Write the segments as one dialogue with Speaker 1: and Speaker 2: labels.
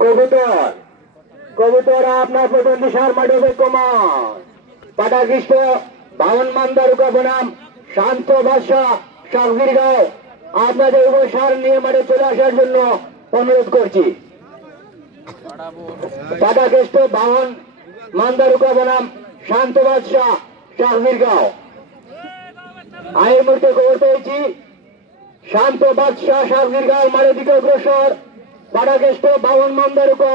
Speaker 1: কবুতর। কবুতর আপনার প্রতিবন্ধী সার মাঠে কুমার। পাটাকৃষ্ট বামন মান্দারুকা বনাম শান্ত বাদশা সাকবির গাঁও। আপনাদের উভয় সার নিয়ে মাঠে চলে আসার জন্য অনুরোধ করছি। পাটাকৃষ্ট বামন মান্দারুকা বনাম শান্ত বাদশা সাকবির গাঁও। এই মুহূর্তে খবর পেয়েছি, শান্ত বাদশাহ সাকবির গাঁও, মাঠের দিকে অগ্রসর। পাটাকৃষ্ট বামন মান্দারুকা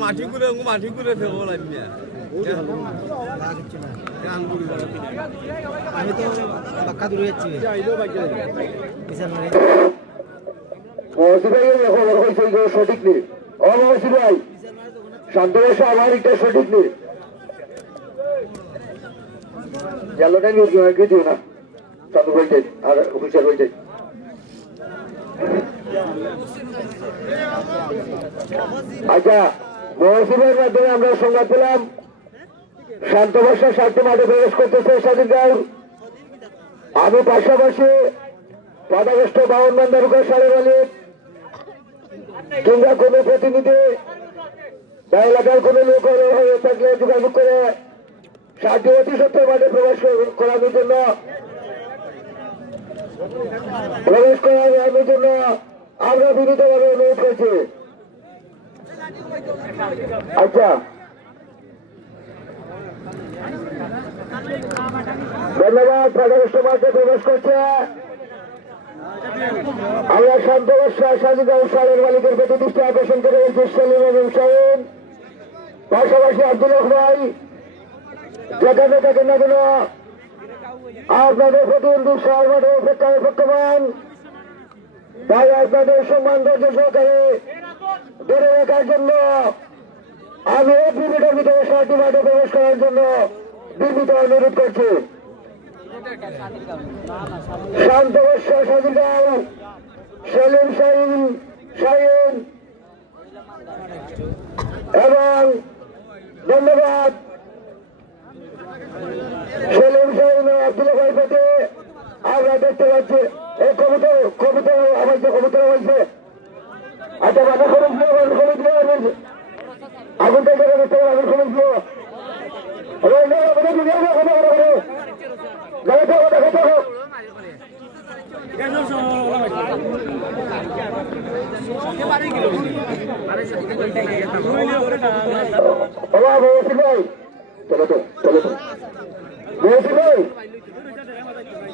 Speaker 2: মাটি করে মাটি করে ফেলব লাগবে
Speaker 3: মানে
Speaker 1: সঠিক নেই ভাই, শান্ত আমার এটা সঠিক নেই। নিয়ে না। আর আচ্ছা মহসিনের মাধ্যমে আমরা সংবাদ পেলাম। শান্ত বর্ষা শান্ত মাঠে প্রবেশ করতেছে স্বাধীন গাঁও আমি পাশাপাশি পদাগস্ট বাউন নন্দারুকা সাড়ে মালিক কিংবা কোনো প্রতিনিধি বা এলাকার কোনো লোক হয়ে থাকলে যোগাযোগ করে সাহায্য অতি সত্তর মাঠে প্রবেশ করানোর জন্য প্রবেশ করানোর জন্য আমরা বিনীতভাবে অনুরোধ করছি। আচ্ছা। ধন্যবাদ মাঠে প্রবেশ করছে। আমরা শান্ত বর্ষা স্বাধীনতা সালের মালিকের প্রতি দৃষ্টি আকর্ষণ করে বলছি সেলিম এবং শাহিন পাশাপাশি আব্দুল ভাই, যেখানে থাকেন না কেন, আপনাদের প্রতিবন্ধী সর্বদা অপেক্ষায় অপেক্ষমান তাই আপনাদের সম্মান ধৈর্য সহকারে ধরে রাখার জন্য, আমি এক মিনিটের ভিতরে সাতটি মাঠে প্রবেশ করার জন্য বিনীত অনুরোধ করছি। শান্ত বর্ষা সাজিদাও সেলিম শাহিন শাহিন এবং ধন্যবাদ সেলিম ও আব্দুল ভাই আমরা দেখতে পাচ্ছি এই কবিতা কবিতা আমার যে কবিতা হয়েছে আচ্ছা বাধা খরচ দিয়ে আগুন থেকে আগুন খরচ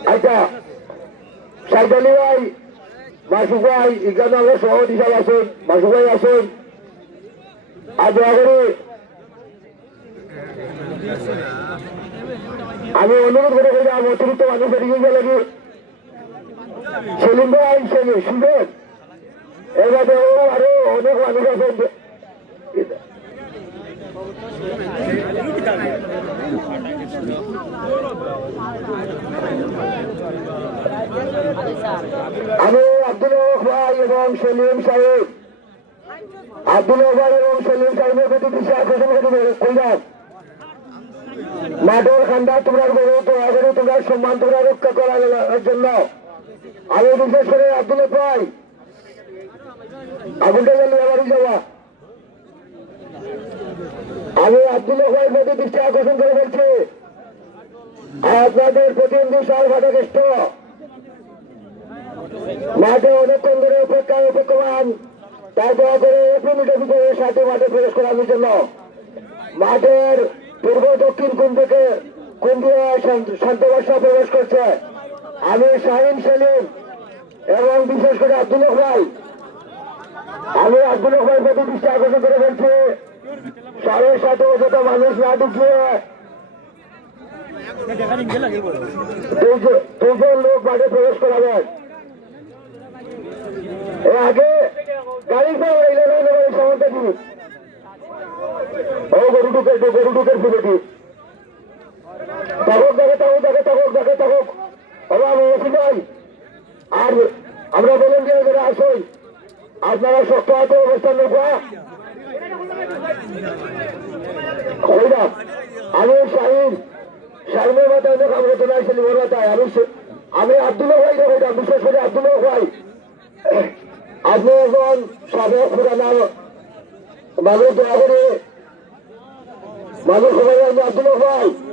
Speaker 1: আচ্ছা সাইদালি ভাই মাসুক ভাই আমরা সভাপতি সাহেব আসুন মাসুক ভাই আসুন আর দয়া আমি অনুরোধ করে গেলাম অতিরিক্ত মানুষ বেরিয়ে গেলে সেলিম ভাই, সেলিম শুনবেন এবারে ও আরও অনেক মানুষ আছেন। আমি আব্দুল ভাই এবং সেলিম সাহেব। আব্দুল ভাই এবং সেলিম সাহেবের প্রতি দৃষ্টি আকর্ষণ করে কইলাম মাঠের খান্দা তোমরা গরু তোমরা গরু তোমরা সম্মান, তোমরা রক্ষা করার জন্য। আমি বিশেষ করে আব্দুল ভাই। আগুনটা গেলে আবার যাওয়া। আমি আব্দুল ভাইয়ের প্রতি দৃষ্টি আকর্ষণ করে বলছি, আপনাদের প্রতিনিধি সাল ঘটকেষ্ট মাঠে অনেকক্ষণ ধরে অপেক্ষায় অপেক্ষমান তারপর করে এক মিনিটের ভিতরে সাথে মাঠে প্রবেশ করানোর জন্য। মাঠের পূর্ব দক্ষিণ কোন থেকে কোন শান্ত প্রবেশ করছে। আমি শাহিন সেলিম এবং বিশেষ করে আব্দুল ভাই। আমি আব্দুল ভাই প্রতি দৃষ্টি আকর্ষণ করে বলছি, সাড়ে সাথে যত মানুষ না ঢুকিয়ে দুজন লোক মাঠে প্রবেশ করাবেন আগে গাড়ি পাওয়া গরু ঢুকে গরু ঢুকে ঢুকের ফুলেটি তখন দেখে তখন দেখে তখন দেখে তখন বাবা আমি এসে যাই। আর আমরা বলেন যে এখানে আসুন। আপনারা শক্ত হাতে অবস্থান রাখা আমি শাহিন। শাহিনের মাথায় অনেক কাম করতে নাই সেলিমের মাথায় আমি আমি আব্দুল্লাহ ভাই কইলাম বিশেষ করে আব্দুল্লাহ ভাই। আপনি এখন সাবেক পুরানা মানুষ দয়া করে মানুষ সবাই আমি আব্দুল্লাহ ভাই